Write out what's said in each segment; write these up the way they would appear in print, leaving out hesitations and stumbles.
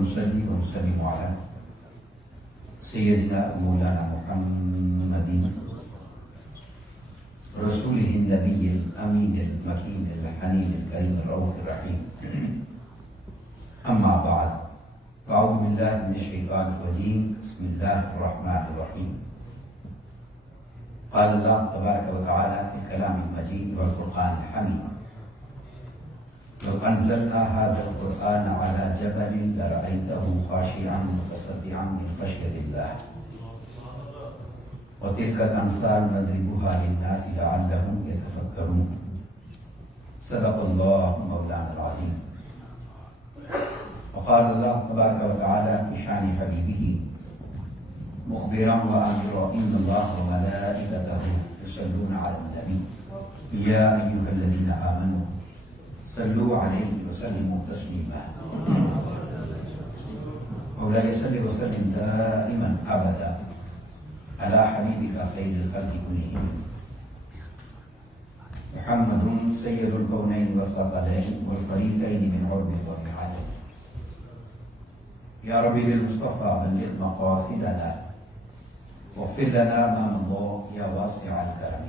ونصلي ونسلم على سيدنا مولانا محمد رسوله النبي الأمين المكين الحنين الكريم الرؤوف الرحيم. أما بعد، فأعوذ بالله من الشيطان الرجيم. بسم الله الرحمن الرحيم. قال الله تبارك وتعالى في الكلام المجيد والفرقان الحميد: لو أنزلنا هذا القرآن على جبل لرأيته خاشعا متصدعا من خشية الله وتلك الأمثال نضربها للناس لعلهم يتفكرون. صدق الله مولانا العظيم. وقال الله تبارك وتعالى في شأن حبيبه مخبرا وآمرا: إن الله وملائكته يصلون على النبي يا أيها الذين آمنوا صلوا عليه وسلموا تسليما. مولاي صل وسلم دائما أبدا على حبيبك خير الخلق كلهم محمد سيد الكونين والثقلين والفريقين من عرب ومن عجم. يا ربي بالمصطفى بلغ مقاصدنا واغفر لنا ما مضى يا واسع الكرم.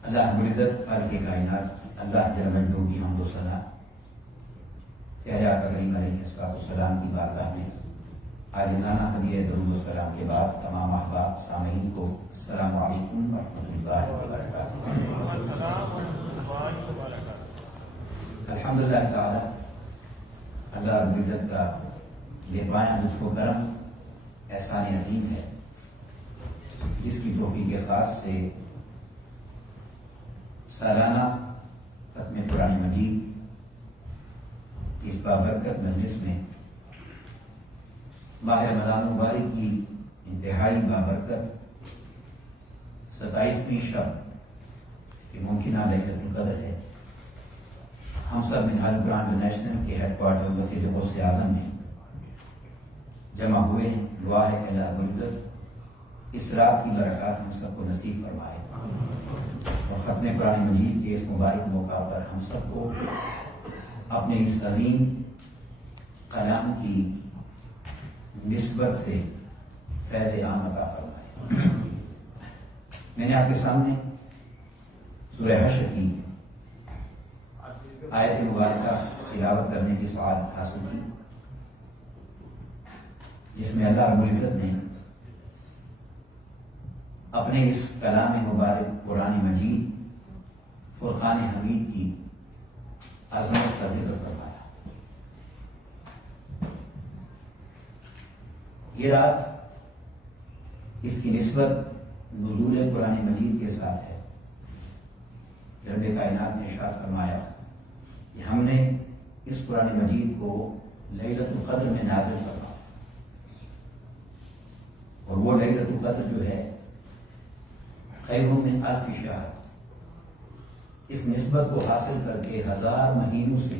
اللہ رب العزت خالق کائنات اللہ جل مجدہ کی حمد و ثنا پیارے آقا کریم علیہ السلام کی بارگاہ میں عاجزانہ ہدیہ درود و سلام کے بعد تمام احباب سامعین کو السلام علیکم ورحمۃ اللہ وبرکاتہ. الحمدللہ تعالی اللہ رب العزت کا بے پایہ لطف و کرم احسان عظیم ہے جس کی توفیق خاص سے سالانہ ختم قرآن مجید اس بابرکت مجلس میں ماہ رمضان مبارک کی انتہائی بابرکت 27ویں شب کہ ممکنہ لیلۃ القدر ہے، ہم سب منہاج القرآن انٹرنیشنل کے ہیڈ کوارٹر مسجد غوث اعظم میں جمع ہوئے ہیں. دعا ہے کہ اللہ رب العزت اس رات کی برکات ہم سب کو نصیب فرمائے اور ختم قرآن مجید کے اس مبارک موقع پر ہم سب کو اپنے اس عظیم کلام کی نسبت سے فیض عام عطا فرمائے. میں نے آپ کے سامنے سورہ حشر کی آیت مبارکہ تلاوت کرنے کی سعادت حاصل کی جس میں اللہ رب العزت نے اپنے اس کلام مبارک قرآن مجید فرقان حمید کی عظمت کا ذکر فرمایا. یہ رات اس کی نسبت نزول قرآن مجید کے ساتھ ہے. رب کائنات نے ارشاد فرمایا کہ ہم نے اس قرآن مجید کو لیلۃ القدر میں نازل فرمایا اور وہ لیلۃ القدر جو ہے خیر من الف شہر، اس نسبت کو حاصل کر کے 1000 مہینوں سے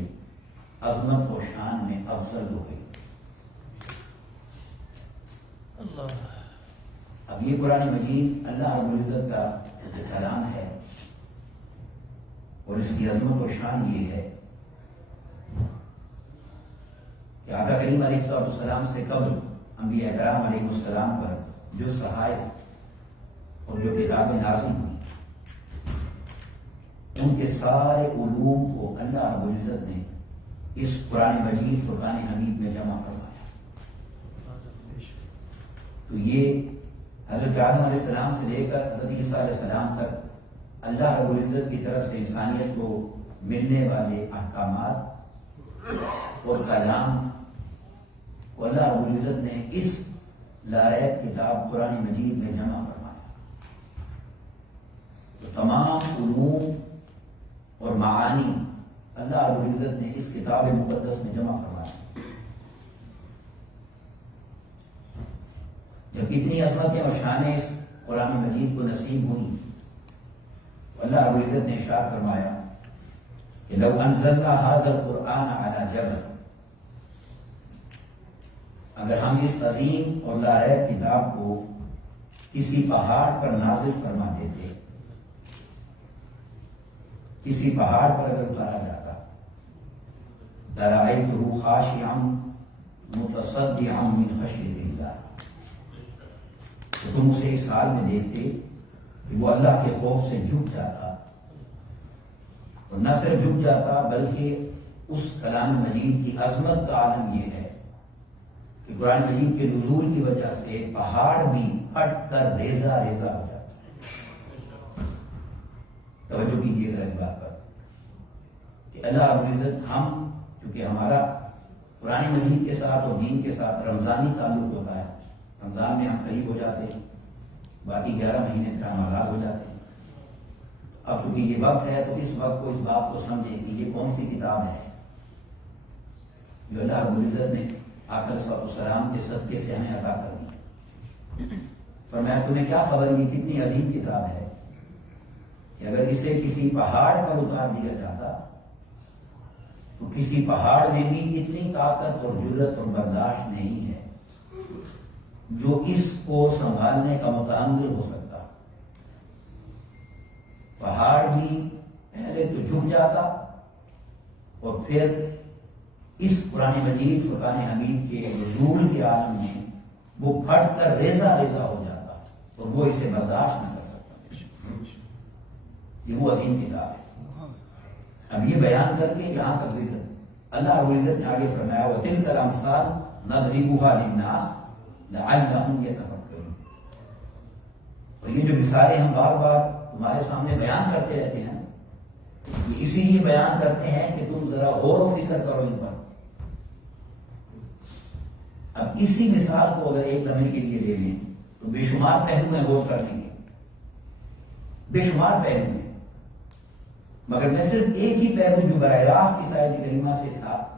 عظمت و شان میں افضل ہو گئی. اب یہ قرآن مجید اللہ رب العزت کا کلام ہے اور اس کی عظمت و شان یہ ہے کہ آقا کریم علیہ السلام سے قبل انبیاء کرام علیہ السلام پر جو صحائف اور جو کتابیں نازل ہوئی ان کے سارے علوم کو اللہ رب العزت نے اس قرآن مجید فرقان حمید میں جمع کروایا. تو یہ حضرت آدم علیہ السلام سے لے کر حضرت عیسیٰ علیہ السلام تک اللہ رب العزت کی طرف سے انسانیت کو ملنے والے احکامات اور کلام کو اللہ رب العزت نے اس لاریب کتاب قرآن مجید میں جمع فرمایا. تو تمام علوم اور معانی اللہ رب العزت نے اس کتاب مقدس میں جمع فرمایا. جب اتنی عظمتیں اور شانیں اس قرآن مجید کو نصیب ہوئی تو اللہ رب العزت نے ارشاد فرمایا کہ لو انزلنا هذا القرآن على جبل، اگر ہم اس عظیم اور لاریب کتاب کو کسی پہاڑ پر نازل فرما دیتے، کسی پہاڑ پر اگر اتارا جاتا لرأيته خاشعا متصدعا من خشية اللہ، تو تم اسے اس حال میں دیکھتے کہ وہ اللہ کے خوف سے جھک جاتا، اور نہ صرف جھک جاتا بلکہ اس کلام مجید کی عظمت کا عالم یہ ہے کہ قرآن مجید کے نزول کی وجہ سے پہاڑ بھی پھٹ کر ریزہ ریزہ ہو جاتا۔ توجہ کیجیے گا اس بات پر کہ اللہ رب العزت، ہم کیونکہ ہمارا قرآن مجید کے ساتھ اور دین کے ساتھ رمضانی تعلق ہوتا ہے، رمضان میں ہم قریب ہو جاتے ہیں، باقی 11 مہینے کا ہم آزاد ہو جاتے ہیں۔ اب چونکہ یہ وقت ہے تو اس وقت کو، اس بات کو سمجھیں کہ یہ کون سی کتاب ہے جو اللہ رب العزت نے آقا صلی اللہ علیہ وسلم کے صدقے سے ہمیں عطا کر دی۔ فرمایا تمہیں کیا خبر، یہ کتنی عظیم کتاب ہے کہ اگر اسے کسی پہاڑ پر اتار دیا جاتا تو کسی پہاڑ میں بھی اتنی طاقت اور جرت اور برداشت نہیں ہے جو اس کو سنبھالنے کا متحمل ہو سکتا۔ پہاڑ بھی پہلے تو جھک جاتا اور پھر اس قرآن مجید فرقان حمید کے نزول کے عالم میں وہ پھٹ کر ریزہ ریزہ ہو جاتا اور وہ اسے برداشت نہ کر سکتا۔ یہ وہ عظیم کتاب ہے۔ اب یہ بیان کر کے یہاں تک ذکر اللہ رب العزت نے آگے فرمایا وَتِلْكَ الْأَمْثَالُ نَضْرِبُهَا لِلنَّاسِ لَعَلَّهُمْ يَتَفَكَّرُونَ۔ اور یہ جو مثالیں ہم بار بار تمہارے سامنے بیان کرتے رہتے ہیں، یہ اسی لیے بیان کرتے ہیں کہ تم ذرا غور و فکر کرو ان پر۔ اب اسی مثال کو اگر ایک لمحے کے لیے لے لیں تو بے شمار پہلو میں غور کر لیں گے، بے شمار پہلو ہیں، مگر میں صرف ایک ہی پہلو جو براہ راست اس آیت کریمہ سے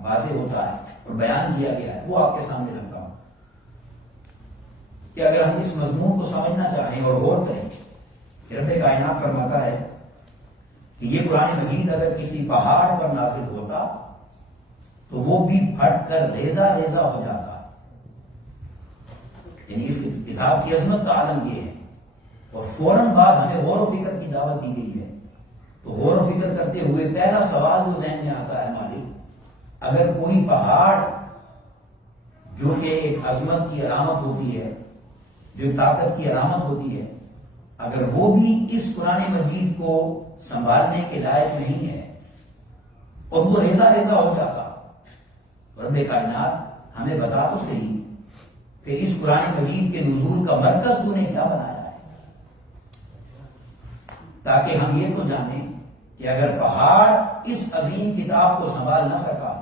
واضح ہوتا ہے اور بیان کیا گیا ہے وہ آپ کے سامنے رکھتا ہوں کہ اگر ہم اس مضمون کو سمجھنا چاہیں اور غور کریں کہ رب کائنات فرماتا ہے کہ یہ قرآن مجید اگر کسی پہاڑ پر نازل ہوتا تو وہ بھی پھٹ کر ریزہ ریزہ ہو جاتا، یعنی اس کتاب کی عظمت کا عالم یہ ہے۔ اور فوراً بعد ہمیں غور و فکر کی دعوت دی گئی ہے، تو غور و فکر کرتے ہوئے پہلا سوال جو ذہن میں آتا ہے مالک، اگر کوئی پہاڑ جو کہ ایک عظمت کی علامت ہوتی ہے، جو طاقت کی علامت ہوتی ہے، اگر وہ بھی اس قرآن مجید کو سنبھالنے کے لائق نہیں ہے اور وہ ریزہ ریزہ ہو جاتا، رب کائنات ہمیں بتا تو صحیح کہ اس قرآن مجید کے نزول کا مرکز تو نے کیا بنایا ہے، تاکہ ہم یہ تو جانیں کہ اگر پہاڑ اس عظیم کتاب کو سنبھال نہ سکا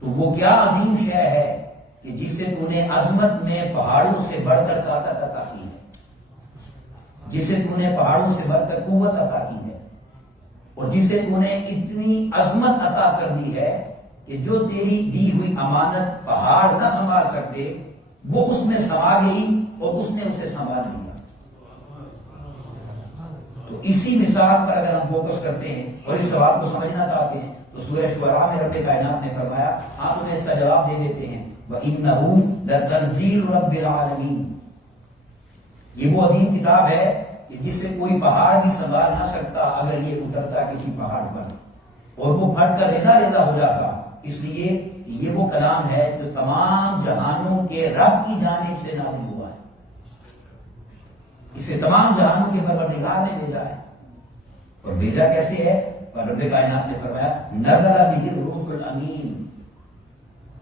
تو وہ کیا عظیم شے ہے کہ جسے تو نے عظمت میں پہاڑوں سے بڑھ کر طاقت عطا کی ہے، جسے تو نے پہاڑوں سے بڑھ کر قوت عطا کی ہے، اور جسے تو نے اتنی عظمت عطا کر دی ہے کہ جو تیری دی ہوئی امانت پہاڑ نہ سنبھال سکتے وہ اس میں سما گئی اور اس نے اسے سنبھال لیا۔ تو اسی مثال پر اگر ہم فوکس کرتے ہیں اور اس سوال کو سمجھنا چاہتے ہیں تو سورہ شعراء میں رب کائنات نے فرمایا، آپ تمہیں اس کا جواب دے دیتے ہیں، وَإِنَّهُ لَتَنزِيلُ رَبِّ الْعَالَمِينَ۔ یہ وہ عظیم کتاب ہے کہ جس سے کوئی پہاڑ بھی سنبھال نہ سکتا اگر یہ اترتا کسی پہاڑ پر اور وہ پھٹ کر ریزہ ریزہ ہو جاتا، اس لیے یہ وہ کلام ہے جو تمام جہانوں کے رب کی جانب سے نازل ہوا ہے، اسے تمام جہانوں کے پروردگار نے بھیجا ہے۔ اور بھیجا کیسے ہے؟ اور رب کائنات نے فرمایا نزل بہ الروح الامین،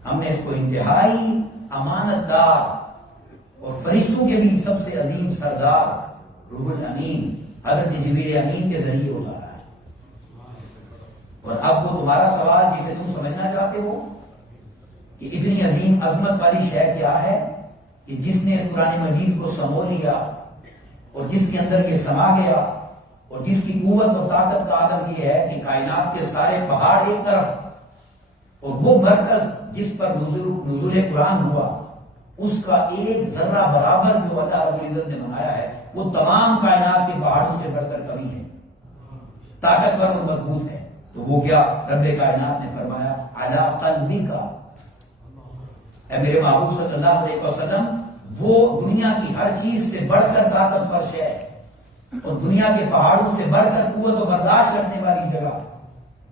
ہم نے اس کو انتہائی امانت دار اور فرشتوں کے بھی سب سے عظیم سردار روح الامین حضرت جبریل امین کے ذریعے اتارا ہے۔ اور اب وہ تمہارا سوال جسے تم سمجھنا چاہتے ہو کہ اتنی عظیم عظمت والی شے کیا ہے کہ جس نے اس قرآن مجید کو سمو لیا اور جس کے اندر یہ سما گیا اور جس کی قوت اور طاقت کا عالم یہ ہے کہ کائنات کے سارے پہاڑ ایک طرف اور وہ مرکز جس پر نزول قرآن ہوا اس کا ایک ذرہ برابر جو اللہ رب العزت نے بنایا ہے وہ تمام کائنات کے پہاڑوں سے بڑھ کر کبھی ہے، طاقتور اور مضبوط ہے۔ تو وہ کیا؟ رب کائنات نے فرمایا علی قلبک، اے میرے محبوب صلی اللہ علیہ وسلم، وہ دنیا کی ہر چیز سے بڑھ کر طاقتور شے اور دنیا کے پہاڑوں سے بڑھ کر قوت و برداشت رکھنے والی جگہ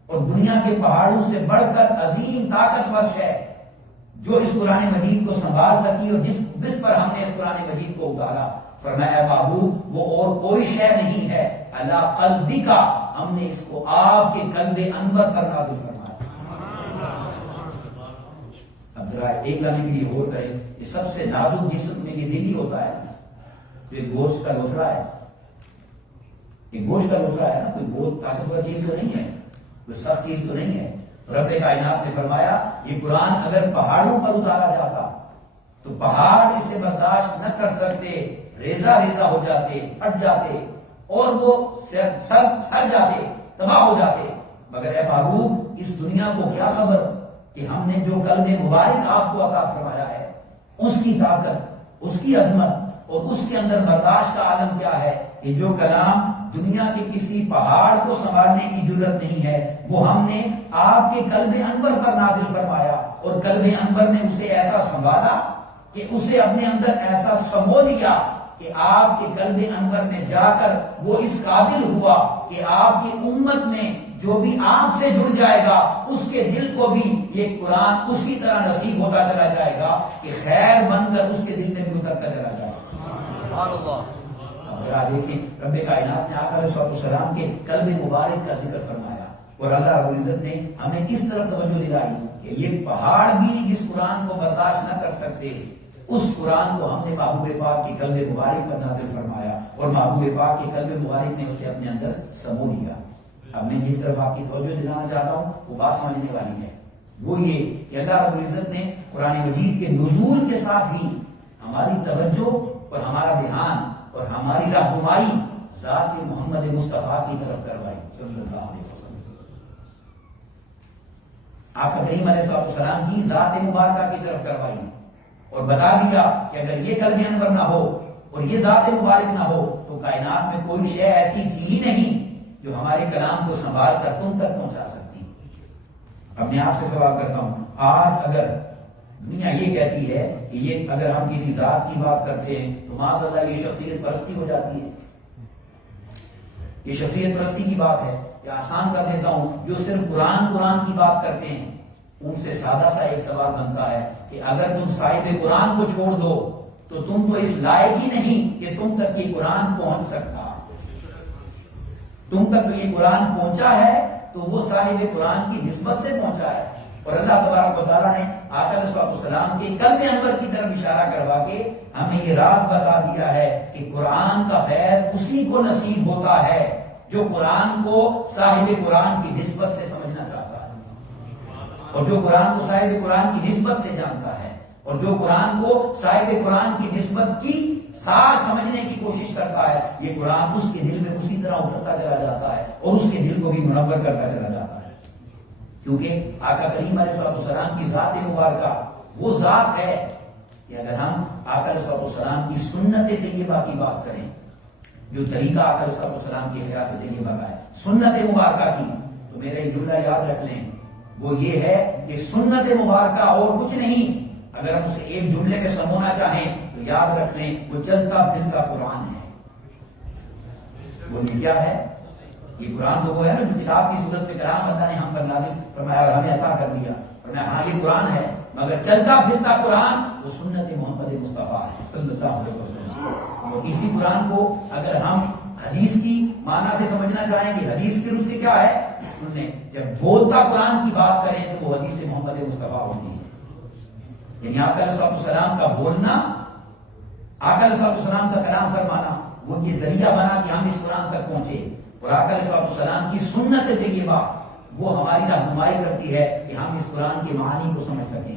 اور دنیا کے پہاڑوں سے بڑھ کر عظیم طاقتور ہے جو اس قرآن مجید کو سنبھال سکی اور جس پر ہم نے اس قرآن مجید کو اتارا. فرمایا اے محبوب وہ اور کوئی شے نہیں ہے علی قلبک، ہم نے اس کو آپ کے قلب انور پر نازل فرمایا. اب ذرا ایک لمحے کے لیے غور کریں، یہ سب سے نازک جسم میں یہ دل ہی ہوتا ہے، یہ گوشت کا لوتھڑا ہے، یہ گوشت کا لوتھڑا ہے نا، کوئی بہت طاقتور چیز تو نہیں ہے، کوئی سخت چیز تو نہیں ہے. رب کائنات نے فرمایا یہ قرآن اگر پہاڑوں پر اتارا جاتا تو پہاڑ اسے برداشت نہ کر سکتے، ریزہ ریزہ ہو جاتے، پھٹ جاتے اور وہ سر جاتے، تباہ ہو جاتے. مگر اے محبوب اس دنیا کو کیا خبر کہ ہم نے جو قلب مبارک آپ کو عطا فرمایا ہے، اس کی طاقت، اس کی عظمت اور اس کے اندر برداشت کا عالم کیا ہے کہ جو کلام دنیا کے کسی پہاڑ کو سنبھالنے کی ضرورت نہیں ہے وہ ہم نے آپ کے قلب انور پر نازل فرمایا. اور قلب انور نے اسے ایسا سنبھالا کہ اسے اپنے اندر ایسا سمو لیا کہ آپ کے قلب انور میں جا کر وہ اس قابل ہوا کہ آپ کی امت میں جو بھی آپ سے جڑ جائے گا اس کے دل کو بھی یہ قرآن اسی طرح نصیب ہوتا چلا جائے گا کہ خیر بن کر اس کے دل میں بھی اترتا چلا جائے گا. سبحان اللہ. اب دیکھیں رب کائنات نے آقا علیہ السلام کے قلب مبارک کا ذکر فرمایا اور اللہ رب العزت نے ہمیں کس طرف توجہ دلائی کہ یہ پہاڑ بھی جس قرآن کو برداشت نہ کر سکتے اس قرآن کو ہم نے محبوب پاک کے قلب مبارک پر نازل فرمایا اور محبوب پاک کے قلب مبارک نے اسے اپنے اندر سمو لیا. اب میں جس طرف آپ کی توجہ دلانا چاہتا ہوں وہ بات سمجھنے والی ہے، وہ یہ کہ اللہ رب العزت نے قرآن مجید کے نزول کے ساتھ ہی ہماری توجہ اور ہمارا دھیان اور ہماری رہنمائی ذات محمد مصطفیٰ کی طرف کروائی صلی اللہ علیہ وسلم. آقا کریم علیہ السلام کی ذات مبارکہ کی طرف کروائی اور بتا دیا کہ اگر یہ قلب انور نہ ہو اور یہ ذات مبارک نہ ہو تو کائنات میں کوئی شے ایسی تھی ہی نہیں جو ہمارے کلام کو سنبھال کر تم تک پہنچا سکتی. اب میں آپ سے سوال کرتا ہوں، آج اگر دنیا یہ کہتی ہے کہ یہ اگر ہم کسی ذات کی بات کرتے ہیں تو معاذ اللہ یہ شخصیت پرستی ہو جاتی ہے، یہ شخصیت پرستی کی بات ہے. یا آسان کر دیتا ہوں، جو صرف قرآن کی بات کرتے ہیں ان سے سادہ سا ایک سوال بنتا ہے کہ اگر تم صاحب قرآن کو چھوڑ دو تو تم تو اس لائق ہی نہیں کہ تم تک یہ قرآن پہنچ سکتا. تم تک یہ قرآن پہنچا ہے تو وہ صاحب قرآن کی نسبت سے پہنچا ہے. اور اللہ تبارک و تعالیٰ نے آقا علیہ السلام کے قلب انور کی طرف اشارہ کروا کے ہمیں یہ راز بتا دیا ہے کہ قرآن کا فیض اسی کو نصیب ہوتا ہے جو قرآن کو صاحب قرآن کی نسبت سے سمجھنا چاہتا ہے اور جو قرآن کو صاحب قرآن کی نسبت سے جانتا ہے اور جو قرآن کو صاحب قرآن کی نسبت کی ساتھ سمجھنے کی کوشش کرتا ہے یہ قرآن اس کے دل میں اسی طرح اترتا چلا جاتا ہے اور اس کے دل کو بھی منور کرتا چلا جاتا ہے. کیونکہ آقا کریم علیہ السلام کی ذات مبارکہ وہ ذات ہے کہ اگر ہم آقا علیہ السلام کی سنت طیبہ کی بات کریں، جو طریقہ آقا علیہ السلام کی حیات طیبہ کا ہے سنت مبارکہ کی، تو میرا ایک جملہ یاد رکھ لیں، وہ یہ ہے کہ سنت مبارکہ اور کچھ نہیں. اگر ہم اسے ایک جملے میں سمونا چاہیں تو یاد رکھ لیں وہ چلتا پھرتا قرآن ہے. وہ کیا ہے؟ یہ قرآن تو وہ ہے نا جو کتاب کی صورت میں کلام اللہ نے ہم پر نازل فرمایا اور ہمیں عطا کر دیا. فرمایا ہاں یہ قرآن ہے مگر چلتا پھرتا قرآن وہ سنت محمد مصطفیٰ ہے صلی اللہ علیہ وسلم. اور اسی قرآن کو اگر ہم حدیث کی معنی سے سمجھنا چاہیں گے، حدیث کے روپ سے کیا ہے؟ سننے جب بولتا قرآن کی بات کریں تو وہ حدیث محمد مصطفیٰ ہوتی ہے. یعنی آقا علیہ السلام کا بولنا، آقا علیہ السلام کا کلام فرمانا وہ یہ ذریعہ بنا کہ ہم اس قرآن تک پہنچے. اور آقا علیہ السلام کی سنت طیبہ وہ ہماری رہنمائی کرتی ہے کہ ہم اس قرآن کے معانی کو سمجھ سکیں،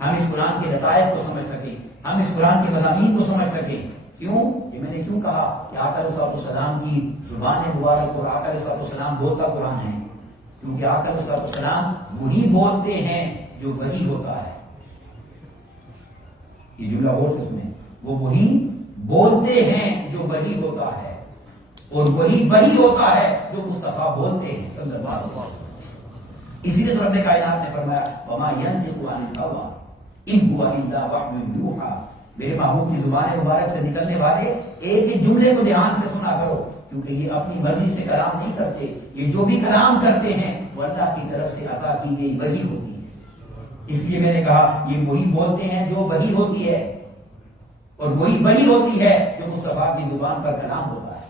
ہم اس قرآن کے لطائف کو سمجھ سکیں، ہم اس قرآن کے مضامین کو سمجھ سکیں. کیوں کہ میں نے کیوں کہا کہ آقا علیہ السلام کی زبان مبارک اور آقا علیہ السلام بولتا قرآن ہے؟ کیونکہ آقا علیہ السلام وہی بولتے ہیں جو وہی ہوتا ہے. یہ جملہ غور سے سنیں، وہ وہی بولتے ہیں جو وہی ہوتا ہے اور وہی ہوتا ہے جو مصطفیٰ بولتے ہیں صلی اللہ علیہ وسلم. اسی لیے تو رب کائنات نے فرمایا وما ينطق عن الهوى ان هو الا وحی یوحى. میرے محبوب کی زبان مبارک سے نکلنے والے ایک ایک جملے کو دھیان سے سنا کرو، کیونکہ یہ اپنی مرضی سے کلام نہیں کرتے، یہ جو بھی کلام کرتے ہیں وہ اللہ کی طرف سے عطا کی گئی وحی ہوتی ہے. اس لیے میں نے کہا یہ وہی بولتے ہیں جو وحی ہوتی ہے، اور وہی وحی ہوتی ہے جو مصطفیٰ کی زبان پر کلام ہوتا ہے.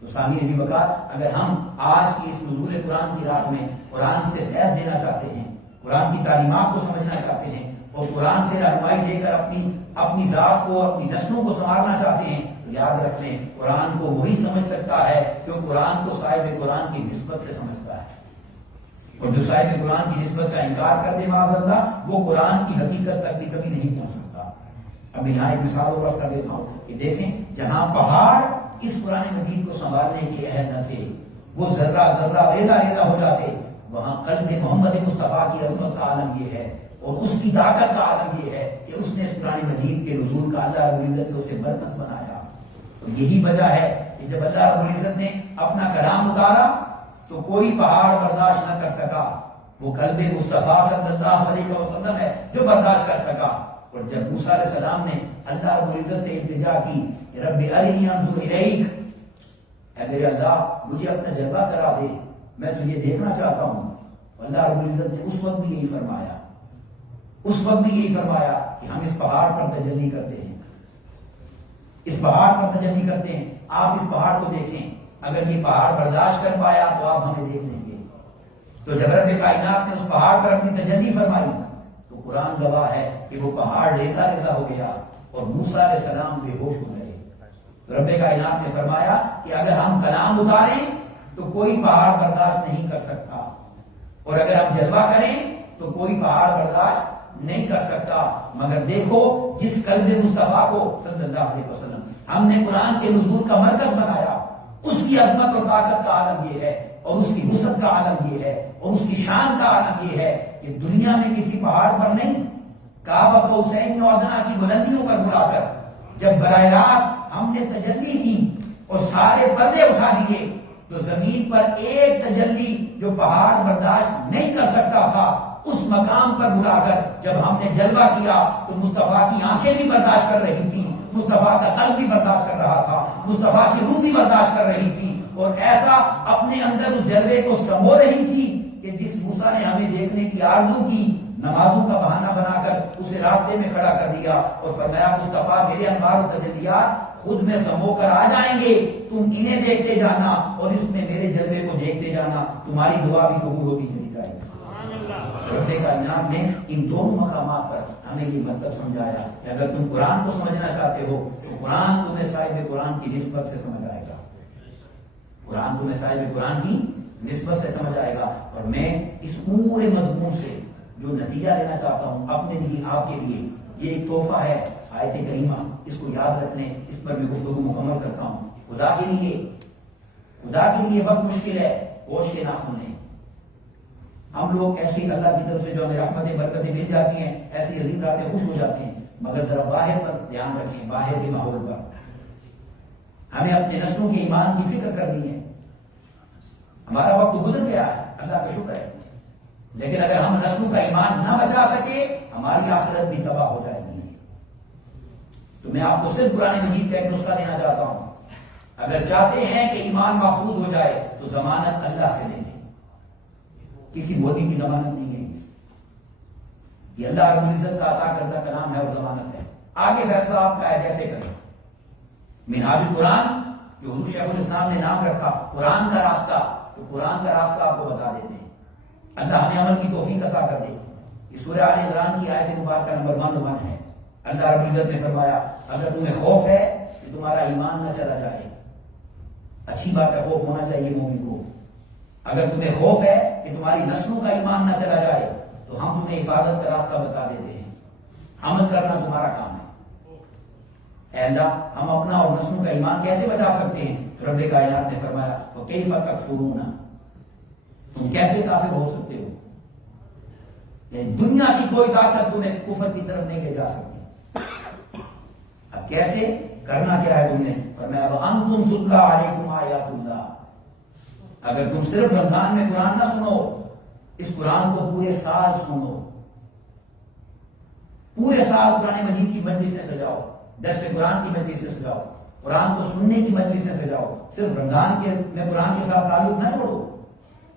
تو سامعین عزیز وقار، اگر ہم آج کی اس نزول قرآن کی رات میں قرآن سے فیض لینا چاہتے ہیں، قرآن کی تعلیمات کو سمجھنا چاہتے ہیں، اور قرآن سے رہنمائی دے کر اپنی ذات کو، اپنی نسلوں کو سنوارنا چاہتے ہیں، تو یاد رکھ لیں قرآن کو وہی سمجھ سکتا ہے جو قرآن کو صاحب قرآن کی نسبت سے سمجھتا ہے. اور جو صاحب قرآن کی نسبت کا انکار کر دے معاذ اللہ، وہ قرآن کی حقیقت تک بھی کبھی نہیں پہنچ سکتا. اب یہاں ایک مثال اور کر دیتا ہوں کہ دیکھیں، جہاں پہاڑ اس قرآن مجید کو سنبھالنے کے اہل نہ تھے، وہ ذرہ ذرہ ریزہ ریزہ ہو جاتے، وہاں قلب محمد مصطفیٰ کی عظمت کا عالم یہ ہے، اور اس کی طاقت کا عالم یہ ہے کہ اس نے اس قرآن مجید کے نزول کا اللہ رب العزت نے اسے مرکز بنایا. تو یہی وجہ ہے کہ جب اللہ رب العزت نے اپنا کلام اتارا تو کوئی پہاڑ برداشت نہ کر سکا، وہ قلب مصطفیٰ صلی اللہ علیہ وسلم ہے جو برداشت کر سکا. اور جب موسیٰ علیہ السلام نے اللہ رب العزت سے التجا کی کہ رب ارنی انظر الیک، اے میرے اللہ مجھے اپنا جلوہ کرا دے، میں تجھے دیکھنا چاہتا ہوں. اللہ رب العزت نے اس وقت بھی یہی فرمایا، کہ ہم اس پہاڑ پر تجلی کرتے ہیں، اس پہاڑ پر تجلی کرتے ہیں. آپ اس پہاڑ کو دیکھیں، اگر یہ پہاڑ برداشت کر پایا تو آپ ہمیں دیکھ لیں گے. تو جب رب کائنات نے اس پہاڑ پر اپنی تجلی فرمائی تو قرآن گواہ ہے کہ وہ پہاڑ ریزہ ریزہ ہو گیا اور موسیٰ علیہ السلام بے ہوش ہو گئے. تو رب کائنات نے فرمایا کہ اگر ہم کلام اتاریں تو کوئی پہاڑ برداشت نہیں کر سکتا، اور اگر ہم جلوہ کریں تو کوئی پہاڑ برداشت نہیں کر سکتا. مگر دیکھو جس قلب مصطفیٰ کو صلی اللہ علیہ وسلم ہم نے قرآن کے نزول کا مرکز بنایا، اس کی عظمت اور طاقت کا عالم یہ ہے، اور اس کی وسعت کا عالم یہ ہے، اور اس کی شان کا عالم یہ ہے کہ دنیا میں کسی پہاڑ پر نہیں، کعبہ کو حسین و ادنا کی بلندیوں پر بلا کر جب براہ راست ہم نے تجلی کی اور سارے پردے اٹھا دیے، تو زمین پر ایک تجلی جو پہاڑ برداشت نہیں کر سکتا تھا، اس مقام پر بلا کر جب ہم نے جلوہ کیا تو مصطفیٰ کی آنکھیں بھی برداشت کر رہی تھی، مصطفیٰ کا قلب بھی برداشت کر رہا تھا، مصطفیٰ کی روح بھی برداشت کر رہی تھی، اور ایسا اپنے اندر اس جلوے کو سمو رہی تھی کہ جس موسیٰ نے ہمیں دیکھنے کی آرزو کی، نمازوں کا بہانہ بنا کر اسے راستے میں کھڑا کر دیا اور فرمایا مصطفیٰ میرے انوار و تجلیات خود میں سمو کر آ جائیں گے، تم انہیں دیکھتے جانا اور اس میں میرے جلوے کو دیکھتے جانا، تمہاری دعا بھی قبول ہوتی چلی جائے گی. رب کائنات نے ان دونوں مقامات پر ہمیں یہ مطلب سمجھایا کہ اگر تم قرآن کو سمجھنا چاہتے ہو تو قرآن تمہیں صاحب قرآن کی نسبت سے سمجھ آئے گا، قرآن تمہیں صاحب قرآن کی نسبت سے سمجھ آئے گا. اور میں اس پورے مضمون سے جو نتیجہ لینا چاہتا ہوں اپنے لیے، آپ کے لیے، یہ ایک تحفہ ہے آیت کریمہ، اس کو یاد رکھ لیں. اس پر میں گفتگو مکمل کرتا ہوں. خدا کے لیے وقت مشکل ہے، ہوش کے ناخن لیں. ہم لوگ ایسی اللہ کی طرف سے جو ہمیں رحمتیں برکتیں مل جاتی ہیں، ایسی عظیم راتیں خوش ہو جاتے ہیں، مگر ذرا باہر پر دھیان رکھیں، باہر کے ماحول پر. ہمیں اپنے نسلوں کے ایمان کی فکر کرنی ہے. ہمارا وقت گزر گیا ہے، اللہ کا شکر ہے، لیکن اگر ہم نسلوں کا ایمان نہ بچا سکے ہماری آخرت بھی تباہ ہو جائے گی. تو میں آپ کو صرف قرآن مجید کا ایک نسخہ دینا چاہتا ہوں. اگر چاہتے ہیں کہ ایمان محفوظ ہو جائے تو ضمانت اللہ سے لیں گے، کسی مولوی کی ضمانت نہیں ہے. یہ اللہ رب العزت کا عطا کردہ کلام ہے اور ضمانت ہے. آگے فیصلہ آپ کا ہے، جیسے کریں. منہاج القرآن جو حضور شیخ الاسلام نے نام رکھا قرآن کا راستہ، تو قرآن کا راستہ آپ کو بتا دیتے ہیں. اللہ ہمیں عمل کی توفیق عطا کر دے. یہ سورہ آل عمران کی آیت مبارکہ نمبر 1 ہے. اللہ رب العزت نے فرمایا اگر تمہیں خوف ہے کہ تمہارا ایمان نہ چلا جائے، اچھی بات ہے، خوف ہونا چاہیے مومن کو. اگر تمہیں خوف ہے کہ تمہاری نسلوں کا ایمان نہ چلا جائے تو ہم تمہیں حفاظت کا راستہ بتا دیتے ہیں. عمل کرنا تمہارا کام ہے. اے اللہ ہم اپنا اور نسلوں کا ایمان کیسے بچا سکتے ہیں؟ رب کائنات نے فرمایا وَكَيْفَ تَكْفُرُونَ، تم کیسے کافر ہو سکتے ہو؟ یعنی دنیا کی کوئی طاقت تمہیں کفر کی طرف نہیں لے جا سکتی. اب کیسے کرنا کیا ہے تم نے؟ فرمایا وَأَنْتُمْ تُتْلَىٰ عَلَيْكُمْ آيَاتُ اللَّهِ، اگر تم صرف رمضان میں قرآن نہ سنو، اس قرآن کو پورے سال سنو، پورے سال قرآن مجید کی مجلس سے سجاؤ، درس قرآن کی مجلس سے سجاؤ، قرآن کو سننے کی مجلس سے سجاؤ. صرف رمضان کے میں قرآن کے ساتھ تعلق نہ جوڑو.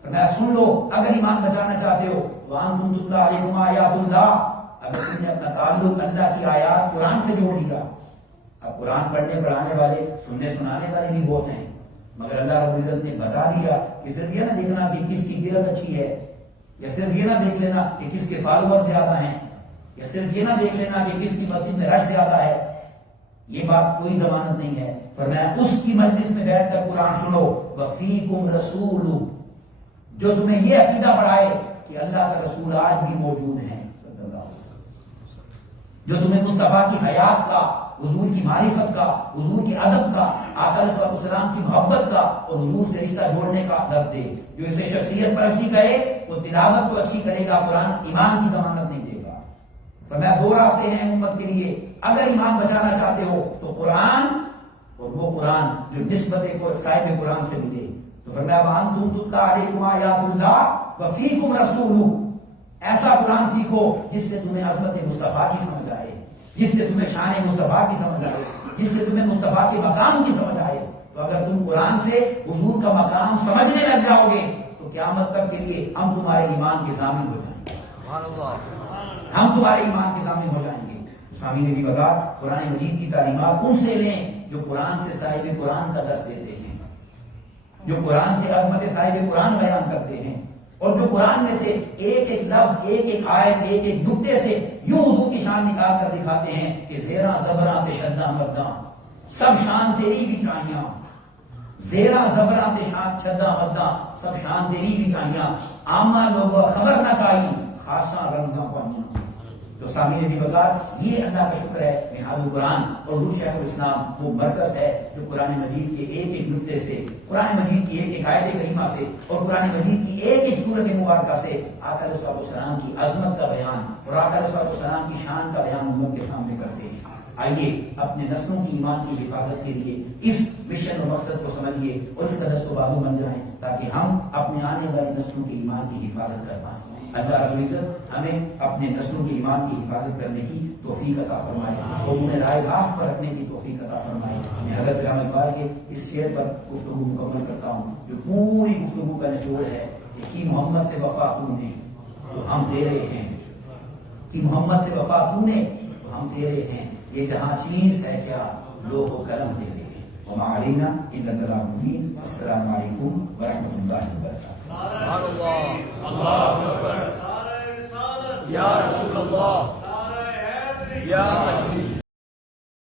فرمایا سن لو اگر ایمان بچانا چاہتے ہو وانتم تتلا علیکم آیات اللہ، اگر تم نے اپنا تعلق اللہ کی آیات قرآن سے جوڑ لیا. اب قرآن پڑھنے پڑھانے والے سننے سنانے والے بھی بہت ہیں، مگر اللہ رب العزت نے بتا دیا کہ صرف یہ نہ دیکھنا کہ کس کی قرت اچھی ہے، یا صرف یہ نہ دیکھ لینا کہ کس کے فالوور زیادہ ہیں، یا صرف یہ نہ دیکھ لینا کہ کس کی مسجد میں رش زیادہ ہے. یہ بات کوئی ضمانت نہیں ہے. فرمایا اس کی مجلس میں بیٹھ کر قرآن سنو وفیکم رسول، جو تمہیں یہ عقیدہ بڑھائے کہ اللہ کا رسول آج بھی موجود ہیں، جو تمہیں مصطفیٰ کی حیات کا، حضور کی معرفت کا، حضور کے ادب کا، آقا علیہ السلام کی محبت کا اور حضور سے رشتہ جوڑنے کا درس دے. جو اسے شخصیت پرستی کہے وہ تلاوت تو اچھی کرے گا، قرآن ایمان کی ضمانت نہیں دے گا. فرمایا دو راستے ہیں امت کے لیے، اگر ایمان بچانا چاہتے ہو تو قرآن، اور وہ قرآن جو نسبت صاحب قرآن سے ملے. تو فرمایا وانتم تتلا علیکم آیات اللہ وفیکم رسول، ایسا قرآن سیکھو جس سے تمہیں عظمت مصطفیٰ کی سمجھ آئے، جس سے تمہیں شان مصطفیٰ کی سمجھ آئے، جس سے تمہیں مصطفیٰ کے مقام کی سمجھ آئے. تو اگر تم قرآن سے حضور کا مقام سمجھنے لگ جاؤ گے تو قیامت تک کے لیے ہم تمہارے ایمان کے ضامن ہو جائیں گے، ہم تمہارے ایمان کے ضامن ہو جائیں گے. سوامی نے بھی بتا قرآن مجید کی تعلیمات ان سے لیں جو قرآن سے صاحب قرآن کا درس دیتے ہیں، جو قرآن سے عظمت صاحب قرآن بیان کرتے ہیں، اور جو قرآن میں سے ایک ایک لفظ، ایک ایک آیت، ایک ایک نقطے سے یوں حضور کی شان نکال کر دکھاتے ہیں کہ زیراں زبراں تشداں مداں سب شان تیری بھی چاہیاں، زیراں زبراں تشداں مداں سب شان تیری بھی چاہیاں، عامہ لوگوں خبر نہ کائی خاصا رمضاں پہنچا. تو سامع نے بھی بتا یہ اللہ کا شکر ہے نہاد القرآن اور حضور شیخ الاسلام وہ مرکز ہے جو قرآن مجید کے ایک ایک نقطے سے، قرآن مجید کی ایک ایک آیت کریمہ سے اور قرآن مجید کی ایک ایک سورت مبارکہ سے آقا علیہ السلام کی عظمت کا بیان اور آقا علیہ السلام کی شان کا بیان امت کے سامنے کرتے ہیں. آئیے اپنے نسلوں کی ایمان کی حفاظت کے لیے اس مشن و مقصد کو سمجھیے اور اس کا دست و بازو بن جائیں تاکہ ہم اپنے آنے والی نسلوں کے ایمان کی حفاظت کر پائیں. اللہ رب العزت ہمیں اپنے نسلوں کے ایمان کی حفاظت کرنے کی توفیق عطا فرمائے اور انہیں رائے راست پر رکھنے کی توفیق عطا فرمائے. میں حضرت رحمت اقبال کے اس شعر پر گفتگو مکمل کرتا ہوں جو پوری گفتگو کا نچوڑ ہے کہ محمد سے وفا تو نے تو ہم تیرے ہیں، کہ محمد سے وفا تو نے تو ہم تیرے ہیں، یہ جہاں چیز ہے کیا لوگ و کرم تیرے ہیں. وما علینا الا البلاغ المبین. السلام علیکم ورحمۃ اللہ وبرکاتہ. اللہ اکبر. یا رسول اللہ، یا